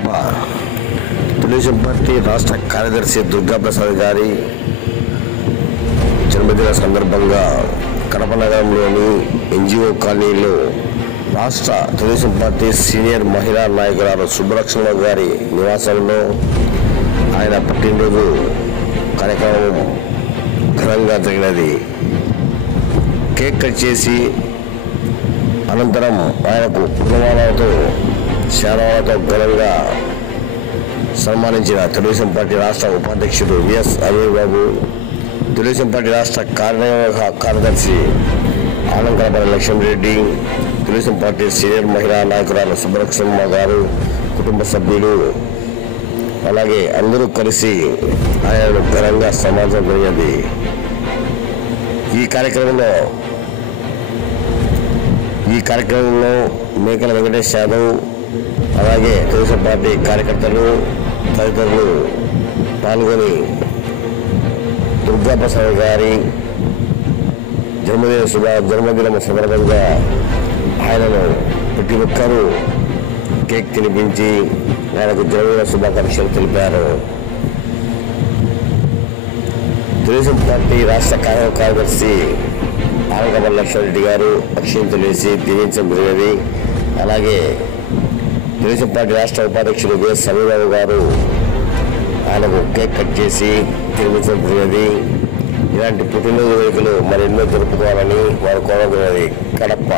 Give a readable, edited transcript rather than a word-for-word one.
Kadapa Telugu Desam party రాష్ట్ర కార్యదర్శి దుర్గాప్రసాద్ గారి జన్మదిన సందర్భంగా కడప నగరంలోని ఎన్జిఓ కాలనీలో రాష్ట్ర తెలుగుదేశం పార్టీ సీనియర్ మహిళా నాయకురాలు సుబ్బలక్ష్మణ గారి నివాసంలో ఆయన పుట్టినరోజు కార్యక్రమం ఘనంగా జరిగినది. కేక్ కట్ చేసి అనంతరం ఆయనకు పూలమాలతో శాలువాలతో ఘనంగా సన్మానించిన తెలుగుదేశం పార్టీ రాష్ట్ర ఉపాధ్యక్షుడు విఎస్ అనిల్ బాబు, తెలుగుదేశం పార్టీ రాష్ట్ర కార్యదర్శి ఆనంకరపల్లి లక్ష్మణరెడ్డి, తెలుగుదేశం పార్టీ సీనియర్ మహిళా నాయకురాలు సుబ్బలక్ష్మమ్మ గారు, కుటుంబ సభ్యులు అలాగే అందరూ కలిసి ఆయనను ఘనంగా సమాజం జరిగింది. ఈ కార్యక్రమంలో మేకల వెంకటేష్ యాదవ్ అలాగే తెలుగుదేశం పార్టీ కార్యకర్తలు తదితరులు పాల్గొని దుర్గాప్రసాద్ గారి జన్మదినం సందర్భంగా ఆయనను ప్రతి ఒక్కరూ కేక్ తినిపించి ఆయనకు జన్మదిన శుభాకాంక్షలు తెలిపారు. తెలుగుదేశం పార్టీ రాష్ట్ర కార్యదర్శి ఆనంకరపల్లి లక్ష్మణరెడ్డి గారు అక్షింతలు వేసి దీవించడం జరిగినది. అలాగే తెలుగుదేశం పార్టీ రాష్ట్ర ఉపాధ్యక్షులు విఎస్ అనిల్ గారు ఆయనకు కేక్ కట్ చేసి తినిపించడం జరిగినది. ఇలాంటి పుట్టినరోజు వేడుకలు మరెన్నో జరుపుకోవాలని వారు కోరడం జరిగినది. కడప.